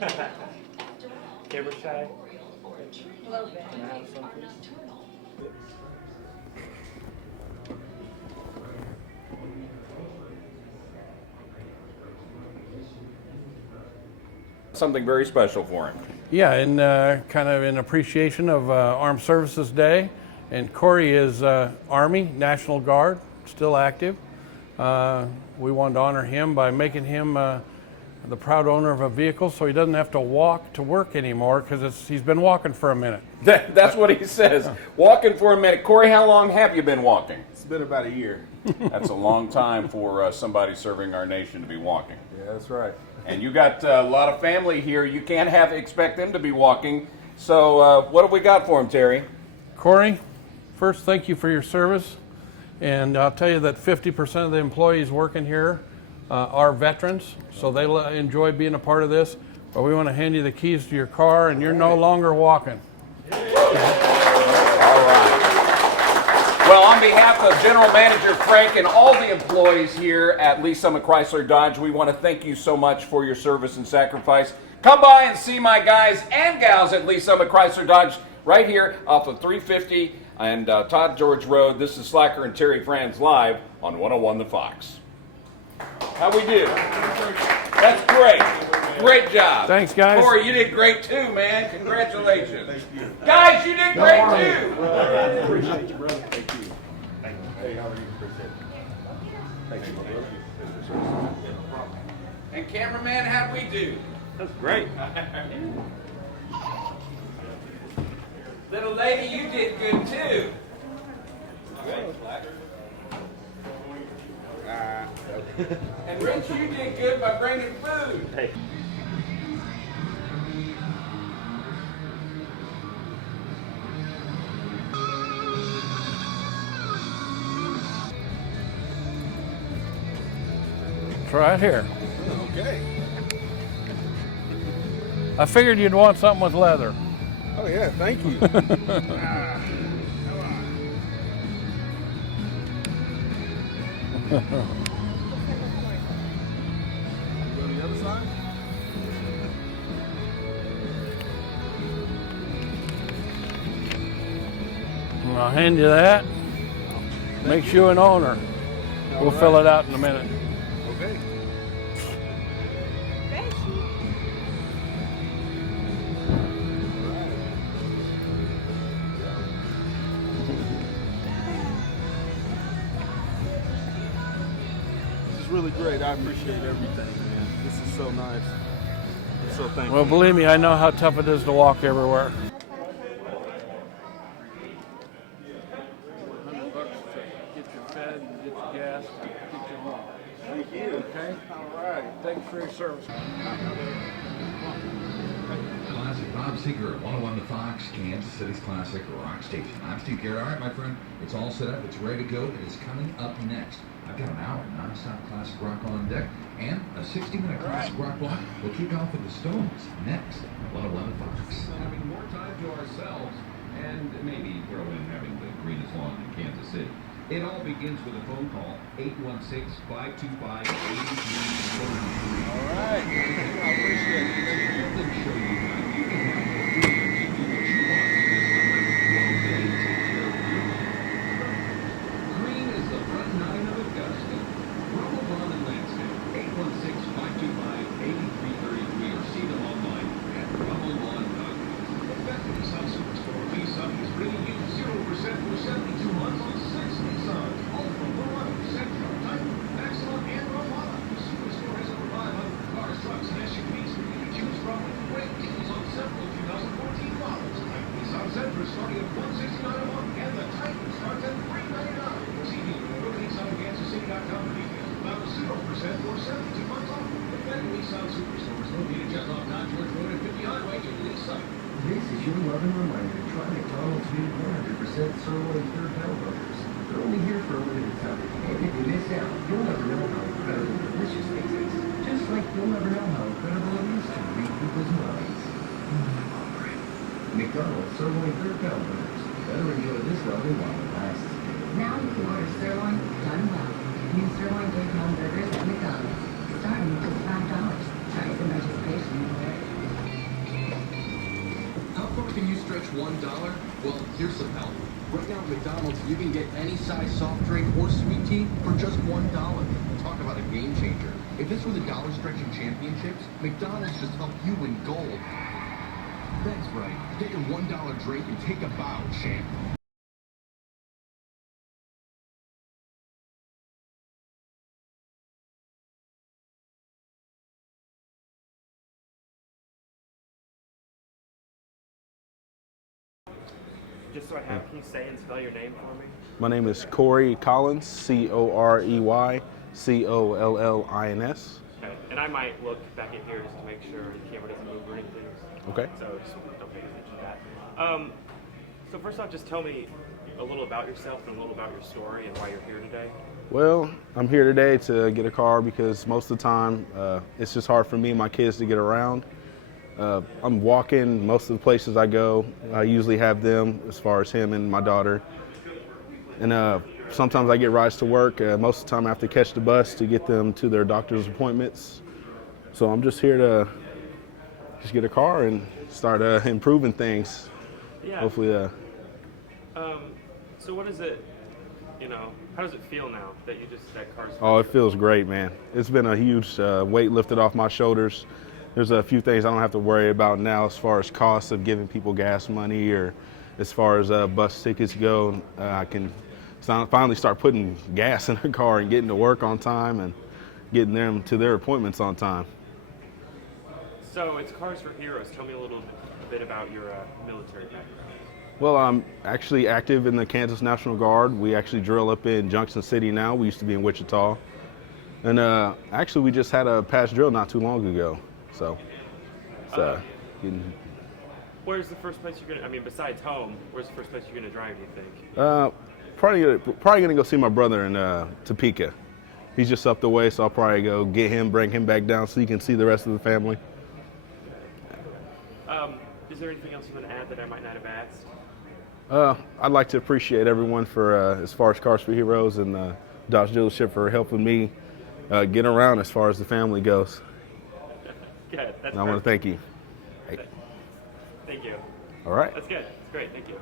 Ever shy? A little bit. Can I have some, please? Something very special for him. Yeah, and kind of in appreciation of Armed Services Day. And Corey is Army, National Guard, still active. We wanted to honor him by making him the proud owner of a vehicle so he doesn't have to walk to work anymore because he's been walking for a minute. That's what he says. Walking for a minute. Corey, how long have you been walking? It's been about a year. That's a long time for somebody serving our nation to be walking. Yeah, that's right. And you got a lot of family here. You can't expect them to be walking. So what have we got for him, Terry? Corey, first, thank you for your service. And I'll tell you that 50% of the employees working here are veterans, so they enjoy being a part of this. But we want to hand you the keys to your car, and you're no longer walking. All right. Well, on behalf of General Manager Frank and all the employees here at Lee Summit Chrysler Dodge, we want to thank you so much for your service and sacrifice. Come by and see my guys and gals at Lee Summit Chrysler Dodge right here off of 350 and Todd George Road. This is Slacker and Terry Franz live on 101 The Fox. How we do? That's great. Great job. Thanks, guys. Corey, you did great too, man. Congratulations. Thank you. Guys, you did great too. Appreciate you, brother. Thank you. Hey, how are you? Appreciate it. Thank you. And cameraman, how'd we do? That's great. Little lady, you did good too. And Rich, you did good by bringing food. Hey. It's right here. Okay. I figured you'd want something with leather. Oh, yeah, thank you. Go to the other side? I'll hand you that. Makes you an owner. We'll fill it out in a minute. Okay. This is really great. I appreciate everything, man. This is so nice. I'm so thankful. Well, believe me, I know how tough it is to walk everywhere. $100 to get you fed, get your gas, get you home. Thank you. Okay? All right. Thank you for your service. Classic Bob Seger at 101 The Fox, Kansas City's classic rock station. I'm Steve Garrett. All right, my friend, it's all set up. It's ready to go. It is coming up next. I've got an hour non-stop classic rock on deck and a 60-minute classic rock block. We'll kick off with the Stones next. 101 The Fox. Having more time to ourselves and maybe throw in having the greenest lawn in Kansas City. It all begins with a phone call, 816-525-8333. All right. I appreciate it. Let them show you how you can have more freedom to do what you want in this summer while they take care of you. Green is the front nine of Augusta. Rumble Lawn and Landscape, 816-525-8333, or see them online at rumblelawn.com. Effective Nissan Superstore. Nissan is bringing you 0% for 72 months on 6 Nissans. All from Verano, Sentra, Titan, Maxima, and Romana. The Superstore has over 500 cars, trucks, and SUVs for you to choose from with great deals on several 2014 models. Nissan Sentra starting at $169 a month, and the Titan starts at $399. See dealer or go to NissanKansasCity.com for details. About 0% for 72 months off. Effective Nissan Superstores located just off Todd George Road and 50 Highway in Lee Summit. This is your loving reminder. Try McDonald's new 100% sirloin third pound burgers. They're only here for a limited time. And if you miss out, you'll never know how incredibly delicious they taste. Just like you'll never know how incredible it is to read people's minds. McDonald's sirloin third pound burgers. Better enjoy this loving while it lasts. Now you can order sirloin done well. New sirloin third pound burgers at McDonald's. Starting at just $5. Price and participation may vary. can you stretch $1? Well, here's some help. Right now at McDonald's, you can get any size soft drink or sweet tea for just $1. Talk about a game changer. If this were the Dollar Stretching Championships, McDonald's just helped you win gold. That's right. Get your $1 drink and take a bow, champ. Just so I have, can you say and spell your name for me? My name is Corey Collins, Corey Collins. Okay. And I might look back in here just to make sure the camera doesn't move or anything. Okay. So just don't pay attention to that. So first off, just tell me a little about yourself and a little about your story and why you're here today. Well, I'm here today to get a car because most of the time it's just hard for me and my kids to get around. I'm walking most of the places I go. I usually have them as far as him and my daughter. And sometimes I get rides to work. Most of the time I have to catch the bus to get them to their doctor's appointments. So I'm just here to just get a car and start improving things. Yeah. Hopefully. So what is it, how does it feel now that that car's... Oh, it feels great, man. It's been a huge weight lifted off my shoulders. There's a few things I don't have to worry about now as far as costs of giving people gas money or as far as bus tickets go. I can finally start putting gas in the car and getting to work on time and getting them to their appointments on time. So it's Cars for Heroes. Tell me a little bit about your military background. Well, I'm actually active in the Kansas National Guard. We actually drill up in Junction City now. We used to be in Wichita. And actually we just had a past drill not too long ago. So where's the first place you're gonna, besides home, where's the first place you're gonna drive, do you think? Probably gonna go see my brother in Topeka. He's just up the way, so I'll probably go get him, bring him back down so you can see the rest of the family. Is there anything else you want to add that I might not have asked? I'd like to appreciate everyone for, as far as Cars for Heroes and Dodge dealership for helping me get around as far as the family goes. Good. That's and I want to thank you. Hey. Thank you. All right. That's good. That's great. Thank you.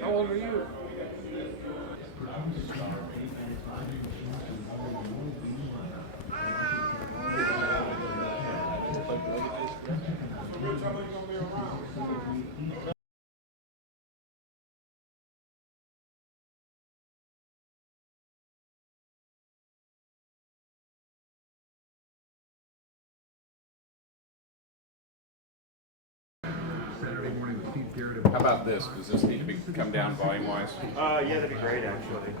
How old are you? How about this? Does this need to come down volume-wise? Yeah, that'd be great, actually.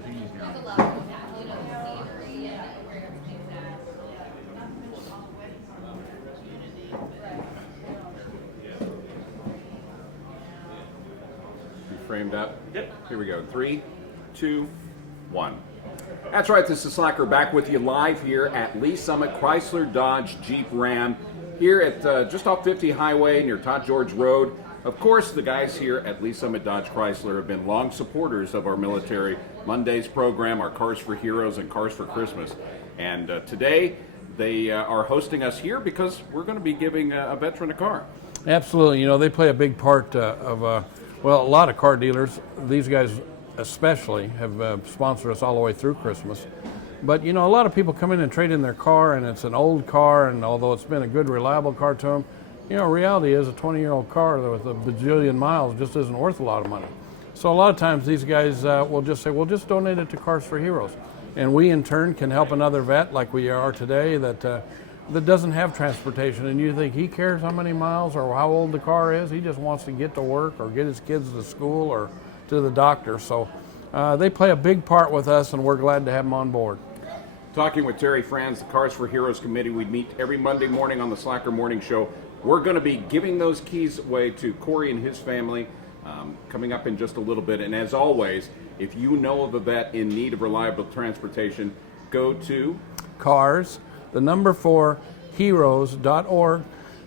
You framed up? Yep. Here we go. 3, 2, 1. That's right. This is Slacker back with you live here at Lee Summit Chrysler Dodge Jeep Ram here at just off 50 Highway near Todd George Road. Of course, the guys here at Lee Summit Dodge Chrysler have been long supporters of our Military Mondays program, our Cars for Heroes and Cars for Christmas. And today they are hosting us here because we're going to be giving a veteran a car. Absolutely. They play a big part of, a lot of car dealers, these guys especially, have sponsored us all the way through Christmas. But, a lot of people come in and trade in their car, and it's an old car, and although it's been a good, reliable car to them, reality is a 20-year-old car with a bajillion miles just isn't worth a lot of money. So a lot of times these guys will just say, well, just donate it to Cars for Heroes. And we, in turn, can help another vet like we are today that doesn't have transportation. And you think he cares how many miles or how old the car is? He just wants to get to work or get his kids to school or to the doctor. So they play a big part with us, and we're glad to have them on board. Talking with Terry Franz, the Cars for Heroes committee. We meet every Monday morning on the Slacker Morning Show. We're going to be giving those keys away to Corey and his family coming up in just a little bit. And as always, if you know of a vet in need of reliable transportation, go to cars, the number 4 heroes.org,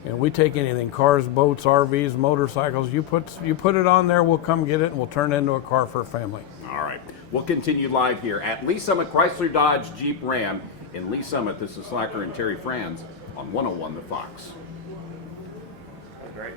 and we take anything, cars, boats, RVs, motorcycles. You put it on there, we'll come get it, and we'll turn it into a car for a family. All right. We'll continue live here at Lee Summit Chrysler Dodge Jeep Ram in Lee Summit. This is Slacker and Terry Franz on 101 The Fox. That's great.